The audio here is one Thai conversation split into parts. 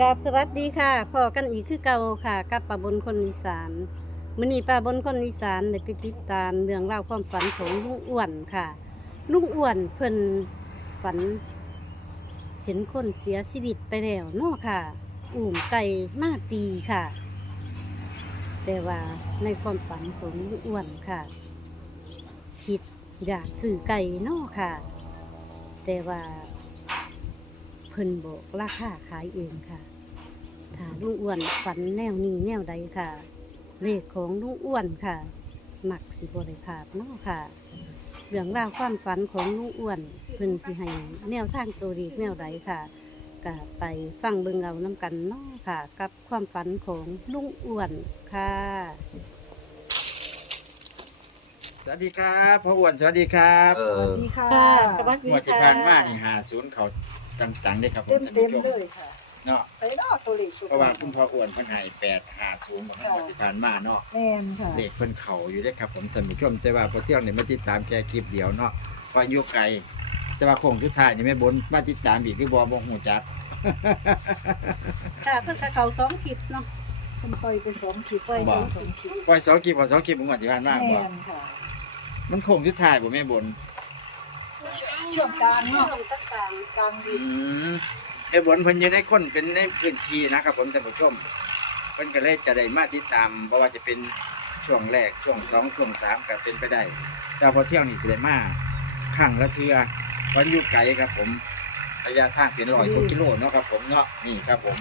กับสวัสดีค่ะพอกันอีกคือเก่าค่ะ กับป้าบนคนอีสานมื้อนี้ป้าบนคนอีสานได้ไปติดตามเรื่องราวความฝันของลุงอ้วนค่ะ ลุงอ้วนเพิ่นฝัน เห็นคนเสียชีวิตไปแล้วเนาะค่ะ อุ่มไก่มาตีค่ะ แต่ว่าในความฝันของลุงอ้วนค่ะ คิดอยากซื้อไก่เนาะค่ะ แต่ว่า เพิ่นบอกราคาขายเองค่ะถ้าลุงอ้วนฝันแนวนี้แนวใดค่ะ เลขของลุงอ้วนค่ะมักสิบริพลาดเนาะค่ะ เรื่องราวความฝันของลุงอ้วนเพิ่นสิให้แนวทางตัวดีแนวใดค่ะก็ไปฟังเบิ่งเอาน้ำกันเนาะค่ะ กับความฝันของลุงอ้วนค่ะ สวัสดีครับพ่ออ้วนสวัสดีครับเอสวัอสดีค่ะ ค่ะสวัสดีหมวดที่ผ่านมานี่หาศูนย์เขา จังๆได้ครับผมเต็มเต็มท่านผู้ชเลยค่ะเนาะใส่นอกตัวเลขสุดเพราะว่าคุณพ่ออ้วนเพิ่นให้แปดหาศูนย์ของหมวดที่ผ่านมาเนาะแม่นค่ะเลขเพิ่นเข่าอยู่ได้อครับผมท่านผู้ชมแต่ว่าพอเที่ยงนี่มาติดตามแค่คลิปเดียวเนาะเพราะอายุไกลแต่ว่าโคงสุดท้ายนี่แม่บนมาติดตามอีกคือบ่บ่ฮู้จัก ค่ะเพิ่นก็เขาสองคลิปเนาะคุณปล่อยไปสองขีดปล่อยไปสองขีดปล่อยสองคลิปพอสองคลิปของหมวดที่ผ่านมาแม่บ่นค่ะมันโคงสุดท้ายบ่แม่บน ช่วงกลางเนาะลงตั้งกลางกลางวิอืนมแม่บนเพิ่นอยู่ในคนเป็นในพื้นที่นะครับผมท่านผู้ชมเพิ่นก็เลยจะได้มาติดตามเพราะว่าจะเป็นช่วงแรกช่วงสองช่วงสามก็เป็นไปได้แต่พอเที่ยวนี่สิได้มาข้างละเทือวันอยู่ไกลครับผมระยะทางเป็นร้อยกว่ากิโลเนาะครับผมเนาะนี่ครับผม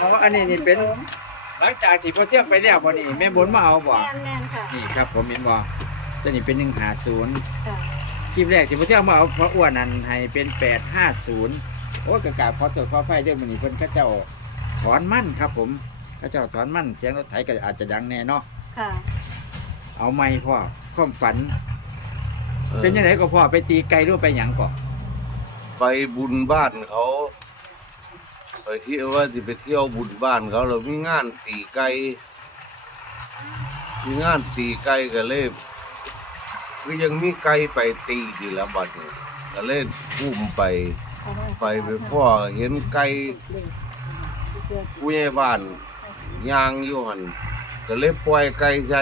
อ๋ออันนี้นี่เป็นหลังจากที่พอเที่ยวไปแล้วบ่นี่แม่บนมาเอาบ่แม่นแม่นค่ะนี่ครับผมเห็นบ่ตัวนี้เป็นหนึ่งหาศูนย์ค่ะ คลิปแรกที่พอเที่ยวมาเอาพระอ้วนนั้นให้เป็นแปดห้าศูนย์โอ้ยกระกาบขอตรวจขอไฟเรื่องมันนี่เพิ่นเข้าเจ้าถอนมั่นครับ ผมเข้าเจ้าถอนมั่นเสียงรถไถก็อาจจะดังแน่เนาะค่ะ เอาไม่พ่อความฝัน เป็นยังไงก็พ่อไปตีไก่หรือว่าไปหยังก่อนไปบุญบ้านเขา ไปเที่ยวว่าจะไปเที่ยวบุญบ้านเขาเรามีงานตีไก่มีงานตีไก่ก็เลย คือยังมีไก่ไปตีดีละบัดนี้ก็เลยอุ้มไปไปไปพ่อเห็นไก่ผู้ใหญ่บ้านยางอยู่หันก็เลยปล่อยไก่ใจ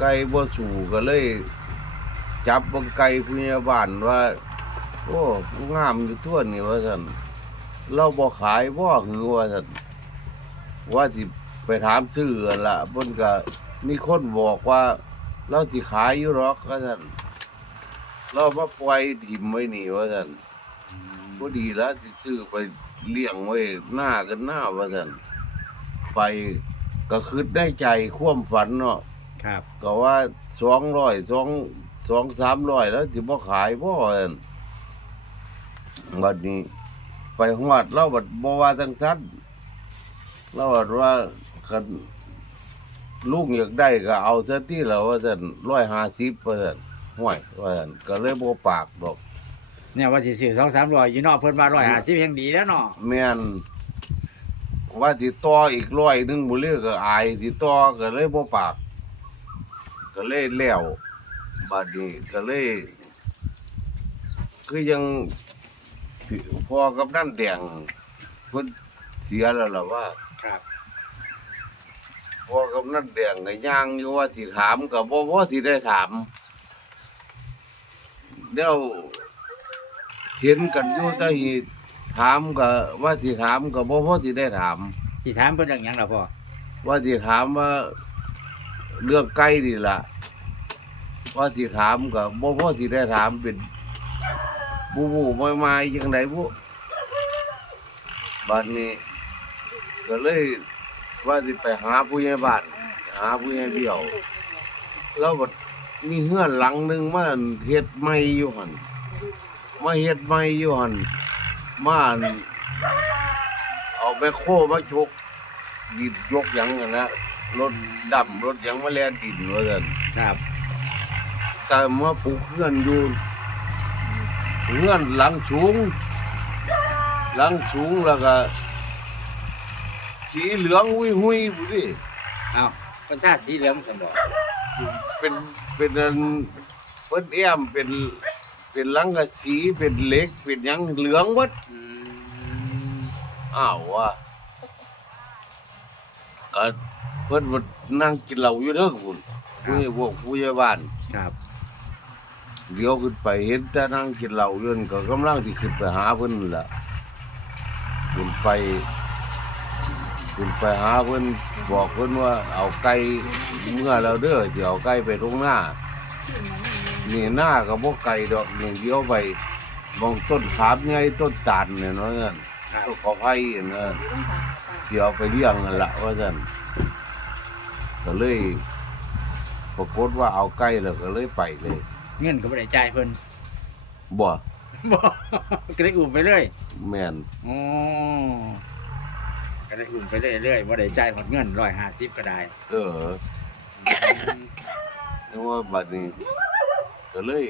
ไก่บ่สู่ก็เลย จับบังไก่ผู้ใหญ่บ้านว่า โอ้งามอยู่ทั่วนี่ว่าท่นเราบ่ขายบ่หือว่าท่นว่าสิไปถามซื้อละเพิ่นก็มีคนบอกว่า เราสิขายอยู่หรอกว่าท่นเรามาปล่อยถิ่มไว้นี่ว่าท่นบ่ดีแล้วสิซื้อไปเลี้ยงไว้หน้ากันหน้าว่าท่นไปก็คิดได้ใจความฝันเนาะครับ ก็ว่าสองร้อยสองสองสามร้อยแล้วสิบ่ขายบ่อั่นบัดนี้ ไปฮอดเราบัดบ่ว่าจังซั่นเราบัดว่าคัน ลูกอยากได้ก็เอาซะที่แล้วว่าซั่น150ว่าซั่นห่วยว่าซั่นก็เลยบ่ปากดอกเนี่ยว่าสิซื้อสองสามร้อยอยู่เนอกเพิ่นว่าร้อยห้าสิบยังดีแล้วเนาะแม่นว่าสิต่ออีกร้อยหนึงบ่เลยก็อายสิต่อก็เลยบ่ปาก ก็เลยแล้วบัดนี้ก็เลยคือยังพอกับน้ำแดงเพิ่นเสียแล้วล่ะว่า ครับพ อกับน้ำแดงก็ย่างอยู่ว่าสิถามก็บ่พอสิได้ถามเดี๋ยวเห็นกันอยู่แต่หิถามก็ว่าสิถามก็บ่พอสิได้ถามที่ถามเพิ่นเรื่องหยังล่ะพ่อว่าสิถามว่าเรื่องไก่นี่ล่ะ ว่าสิถามก็บ่พอสิได้ถามเป็นบูบูไม่มาจังไดบุบัดนี้ก็เลย ว่าสิไปหาผู้ใหญ่บ้าน หาผู้ใหญ่เบี้ยวแล้วก็มีเฮือนหลังหนึงมาเฮ็ดใหม่อยู่หั่นมาเฮ็ดใหม่อยู่หั่นมาเอาแมคโครมาชกดินยกหยังอะนะรถดำรถหยังมาแล่นดินว่าซั่นครับแต่มาปลูกเฮือนอยู่เฮือนหลังสูง หลังสูงแล้วก็ สีเหลืองหุยหุยๆบุดิเอ้าเพิ่นท่าสีเหลืองสมบ่เป็นเป็นอันเพิ่นแอมเป็นเป็นหลังกะสีเป็นเหล็กเป็นหยังเหลืองหมดอืมอ้าวว่าก็เพิ่นมานั่งกินเหล้าอยู่เด้อพุ่นผู้ใหญ่พวกผู้ใหญ่บ้าน ครับเดี๋ยวขึ้นไปเห็นแต่นั่งกินเหล้าอยู่นั่นก็กำลังที่ขึ้นไปหาเพิ่นนั่นล่ะขึ้นไป ขึ้นไปหาเพิ่นบอกเพิ่นว่าเอาไก่เมื่อแล้วเด้อสิเอาไก่ไปตรงหน้า นี่หน้าก็บ่ไก่ดอกนี่เดียวไปมองต้นขามใหญ่ต้นตาลเนี่ยเนาะนั่นครับต้นขอไผ่นั่นเดี๋ยวเอาไปเลี้ยงนั่นล่ะว่าซั่นก็เลยปรากฏว่าเอาไก่แล้วก็เลยไปเลยเงินก็บ่ได้จ่ายเพิ่นบ่บ่ก็ได้อุ้มไปเลยแม่นอ๋อ ก็ได้อุ้มไปเรื่อยๆบ่ได้จ่ายหมดเงิน150ก็ได้เออแต่ว่าบัดนี้ก็เลย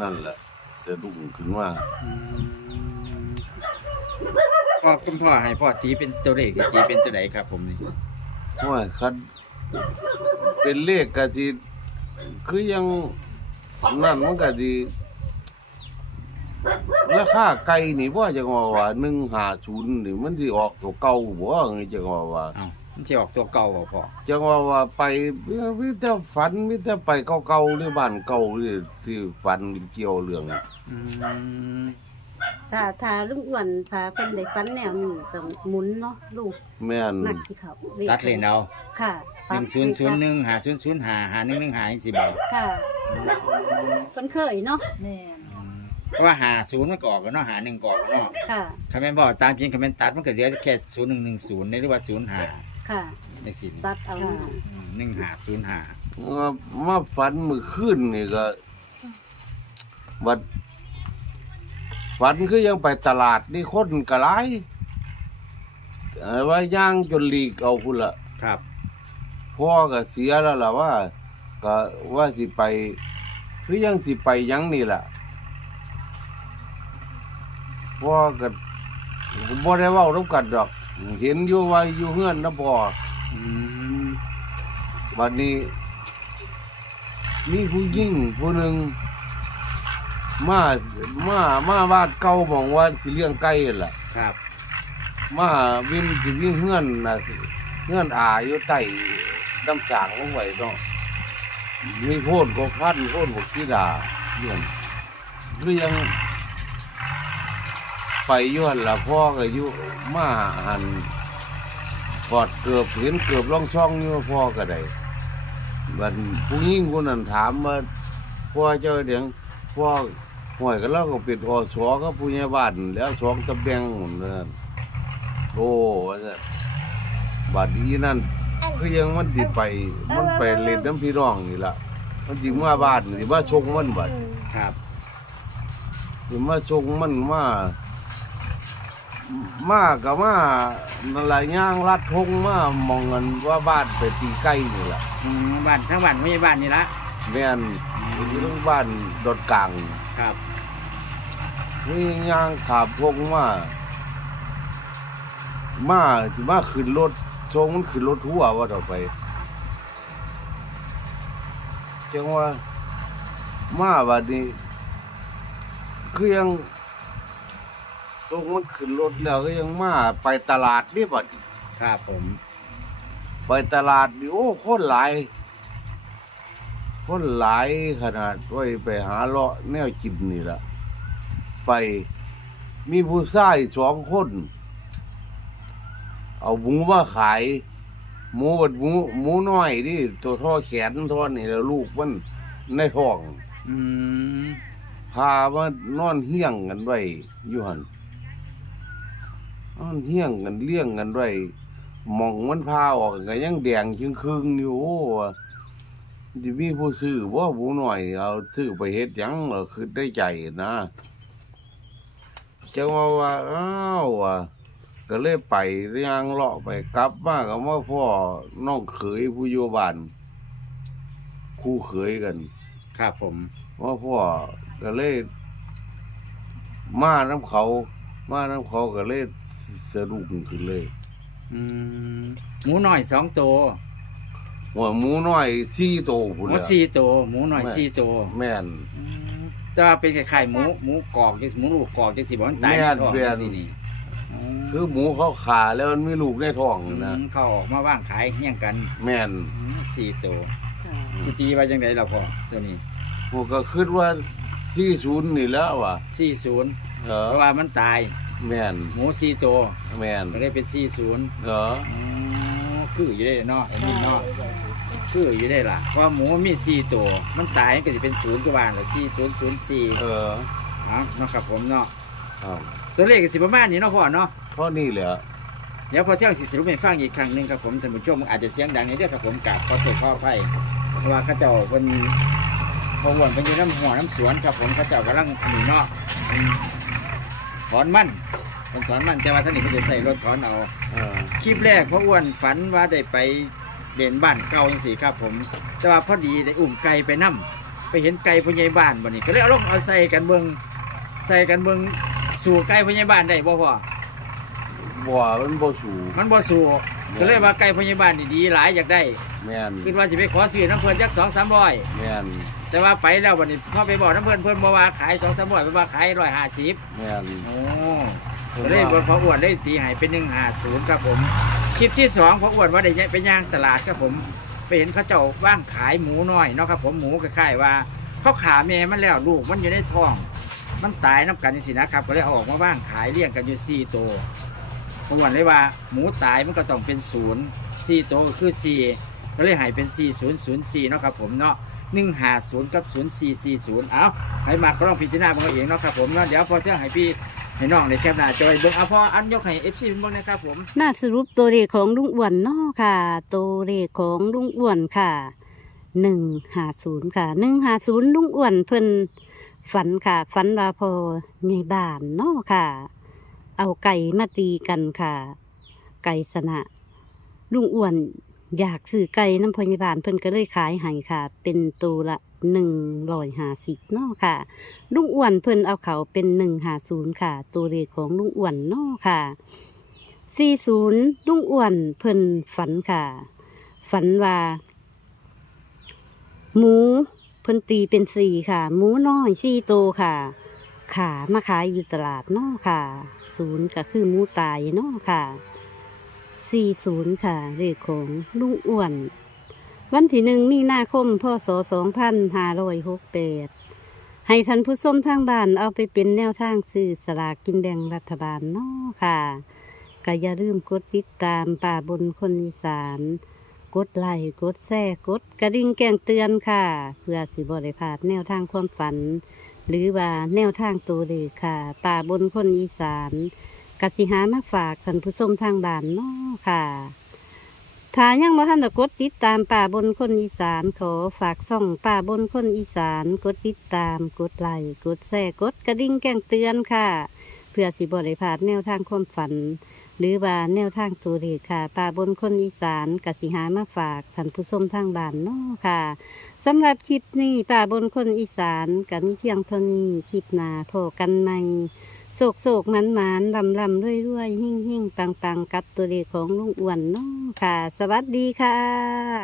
นั่นแหละจะดุ้งขึ้นมาอืมพ่อคุณพ่อให้พ่อตีเป็นตัวเลขสิตีเป็นตัวไหนครับผมนี่ว่าคันเป็นเลขก็สิคือยังนั่นมันก็ดี ราคาไก่นี่บ่จังว่าว่า150นี่มันสิออกตัวเก่าบ่จังว่าว่าเอ้ามันสิออกตัวเก่าบ่พ่อจังว่าว่าไปมีแต่ฝันมีแต่ไปเก่าๆหรือบ้านเก่าหรือที่ฝันเกี่ยวเรื่องอืมถ้าถ้าลุงอ้วนถ้าเพิ่นได้ฟันแนวนี้ต้องหมุนเนาะลูกแม่นนักที่เขาตัดเลนเอาค่ะหนึ่งศูนย์ศูนย์หนึ่งหาศูนย์ศูนย์หาหาหนึ่งหนึ่งหาจังสิบ่ค่ะเพิ่นเคยเนาะแม่น เพราะว่าหาศูนย์มันก็ออกกันเนาะหาหนึ่งก็ออกกันเนาะค่ะ คำแม่นบอกตามจริงคำแม่นตัดมันก็เหลือแค่ศูนย์หนึ่งหนึ่งศูนย์หรือว่าศูนย์หาค่ะ ในสิตัดเอาหนึ่งหาศูนย์หามามาฝันมื้อคืนนี่ก็บัดฝันคือยังไปตลาดนี่คนก็หลายเอ่อว่าย่างจนหลีกเอาพุ่นละครับพ่อก็เสียแล้วล่ะว่า ก็ว่าสิไป คือยังสิไปหยังนี่ล่ะ พ่อก็บ่ได้เว้านำกันดอก เห็นอยู่ว่าอยู่เฮือนนะพ่ออืมวันนี้มีผู้หญิงผู้หนึ่งมามามาบ้านเก่าหมองว่าสิเลี้ยงไก่นั่นล่ะ ครับ มาวินสิวิ่งเฮือนน่ะเฮือนอาอยู่ใต้น้ำสางลงไว้เนาะมีโพดก็พันโพดบกขี้ดาเฮือนคือยัง ไปอยู่หั่นล่ะพ่อก็อยู่มาหันถอดเกือบเห็นเกือบร่องช่องอยู่พ่อก็ได้บัดผู้หญิงคนนั้นถามว่าพ่อเจ้าเดียงพ่อห่วยก็เราก็เป็นอสอก็ผู้ใหญ่บ้านแล้วสองตำแหน่งนั่นโอ้ว่าซั่นบัดนี้นั่นคือยังมันสิไป มันไปเล่นน้ำพี่น้องนี่ล่ะมันสิมาบ้านสิมาชงมันบัดครับสิมาชงมันมา มาก็มานั่นล่ะย่างลัดทงมามองกันว่าบ้านไปตีไก่นี่ล่ะอืมบ้านทั้งบ้านไม่ใช่บ้านนี่ละแม่นอยู่ตรงบ้านดอดกลางครับนี่ย่างขาบพงมามาสิมาขึ้นรถชงมันขึ้นรถทั่วว่าต่อไปจังว่ามาบัดนี้คือยัง ชงมันขึ้นรถแล้วก็ยังมาไปตลาดนี่บัดนี้ครับผม ไปตลาดนี่โอ้คนหลาย คนหลายขนาดไว้ไปหาเลาะแนวกินนี่ล่ะไปมีผู้ชายสองคน เอาหมูมาขาย หมูบัดหมูหมูน้อยนี่ตัวท่อแขนท่อนี่แล้วลูกมันในท้อง อืมพามานอนเฮี้ยงกันไว้อยู่หัน นอนเฮี้ยงกันเลี้ยงกันไว้หมองมันพาออกก็ยังแดงจึงครึ่งอยู่โอ้ว่าจะมีผู้ซื้อว่าหมูน้อยเอาซื้อไปเฮ็ดหยังเหรอคือได้ใจนะจังว่าว่าอ้าวว่ะก็เลยไปย่างเลาะไปกลับมาก็มาพ่อน้องเขยผู้อยู่บ้านคู่เขยกัน ครับผม ว่าพ่อก็เลยมาน้ำเขา มาน้ำเขาก็เลย สะดุ้งขึ้นเลยอืมหมูน้อยสองตัวหัวหมูน้อยสี่โตวหพุ่นมูแหละสี่ตัวหมูน้อยสี่ตัวแม่น อืมแต่ว่าเป็นคล้ายๆหมูหมูกรอกจังหมูลูกกรอกจังสิบ่มันตายในท้องแม่น ที่นี่อืมคือหมูเขาขาแล้วมันมีลูกในท้องอืมนะเขาออกมาว่างขายเฮี้ยงกันแม่นอืมสี่ตัวค่ะสิตีไว้จังไดล่ะพ่อตัวนี้ผมก็คิดว่า40นี่แล้วว่ะสี่ศูนย์เอเพอราะว่ามันตาย แม่นหมูสี่ตัวแม่นก็เลยเป็นสี่ศูนย์เออคืออยู่ได้เนาะไอ้นี่เนาะคืออยู่ได้ล่ะเพราะหมูมีสี่ตัวมันตายมันก็จะเป็นศูนย์กว่าละสี่ศูนย์ศูนย์สี่เออเนาะเนาะครับผมเนาะครับตัวเลขก็สิประมาณนี้เนาะพ่อเนาะเพราะนี่แหละเดี๋ยวพอเที่ยงสิสรุปให้ฟังอีกครั้งหนึ่งครับผมท่านผู้ชมอาจจะเสียงดังในเรื่องครับผมกราบขอตัวขออภัยเพราะว่าเข้าเจ้าเป็นพอวนเป็นอยู่น้ำหัวน้ำสวนครับผมเข้าเจ้ากำลังอันนี้เนาะ อันถอนมันเป็นถอนมันแต่ว่าท่านนี่ไม่ได้ใส่รถถอนเอา เออคลิปแรกพ่ออ้วนฝันว่าได้ไปเด่นบ้านเก่าจังสี่ครับผม แต่ว่าพอดีได้อุ้มไก่ไปนํไปเห็นไก่พญายบ้านบ่นี่ก็เลยเอาลงเอาใส่กันเบิงใส่กันเบิงสู่ไก่พญายบ้านได้บ่พ่อบ่มันบ่สูงมันบ่สู่ก็เลยว่าไก่พญายบ้านนี่ดีหลายอยากได้แม่นคิดว่าสิไปขอซื้อน้ำเพิ่นจักสองสามร้อยแม่น แต่ว่าไปแล้ววันนี้พ่อไปบอกน้ำเพิ่นเพิ่นบอกว่าขายสองสามร้อยเพิ่นว่าขายร้อยห้าสิบแม่นโอ้ก็เลยพออ้วนเลยตีให้เป็นหนึ่งห้าศูนย์ครับผม คลิปที่สองพออ้วนว่าได้ไปย่างตลาดครับผม ไปเห็นเขาเจ้าว่างขายหมูน้อยเนาะครับผมหมูคล้ายๆว่าเขาขาแม่มันแล้วลูกมันอยู่ในท้อง มันตายน้ำกันสินะครับ ก็เลยเอาออกมาว่างขายเลี้ยงกันอยู่สี่ตัวพออ้วนเลยว่าหมูตายมันก็ต้องเป็นศูนย์สี่ตัวก็คือสี่ก็เลยใหายเป็นสี่ศูนย์ศูนย์สี่เนาะครับผมเนาะ หนึ่งหาศูนย์กับศูนย์สี่สี่ศูนย์เอาใครมาก็ต้องพิจารณาของเราเองเนาะครับผมเนาะเดี๋ยวพอเที่ยงให้พี่ให้น้องในแคปหน้าจอยเบิ่งเอาพออันยกให้เอฟซีเบิ่งนะครับผม มาสรุปตัวเลขของลุงอ้วนเนาะค่ะ ตัวเลขของลุงอ้วนค่ะหนึ่งหาศูนย์ค่ะหนึ่งหาศูนย์ลุงอ้วนเพิ่นฝันค่ะฝันว่าพอในบ้านเนาะค่ะ เอาไก่มาตีกันค่ะ ไก่สนะลุงอ้วน อยากซื้อไก่น้ำพยาบาลเพิ่นก็เลยขายให้ค่ะ เป็นตัวละหนึ่งร้อยห้าสิบเนาะค่ะ ลุงอ้วนเพิ่นเอาเขาเป็นหนึ่งหาศูนย์ค่ะ ตัวเลขของลุงอ้วนเนาะค่ะสี่ศูนย์ลุงอ้วนเพิ่นฝันค่ะ ฝันว่า หมูเพิ่นตีเป็นสี่ค่ะ หมูน้อยสี่โตค่ะ ขามาขายอยู่ตลาดเนาะค่ะ ศูนย์ก็คือหมูตายเนาะค่ะ สี่ศูนย์ค่ะ เลขของลุงอ้วน วันที่หนึ่งมีนาคมพศสองพันห้าร้อยหกแปดให้ท่านผู้ชมทางบ้านเอาไปเป็นแนวทางซื้อสลากกินแบ่งรัฐบาลเนาะค่ะก็อย่าลืมกดติดตามป่าบนคนอีสาน กดไลค์กดแชร์กดกระดิ่งแจ้งเตือนค่ะ เพื่อสิบริพลาดแนวทางความฝัน หรือว่าแนวทางตัวเลขค่ะ ป่าบนคนอีสาน กสิหามาฝากท่านผู้ชมทางบ้านเนาะค่ะถ้ายังบ่ทันได้กดติดตามป่าบนคนอีสานขอฝากส่องป่าบนคนอีสานกดติดตามกดไลค์กดแชร์กดกระดิ่งแจ้งเตือนค่ะ เพื่อสิบริพลาดแนวทางความฝัน หรือว่าแนวทางตัวเลขค่ะป่าบนคนอีสานกสิหามาฝากท่านผู้ชมทางบ้านเนาะค่ะสำหรับคลิปนี้ป่าบนคนอีสานกับมีเพียงเท่านี้คลิปหน้าพอกันใหม่ โศกโศกมันหมานลำลำด้วยด้วยหิ่งหิ่งต่างต่างกับตัวเลขของลุงอ้วนเนาะค่ะ สวัสดีค่ะ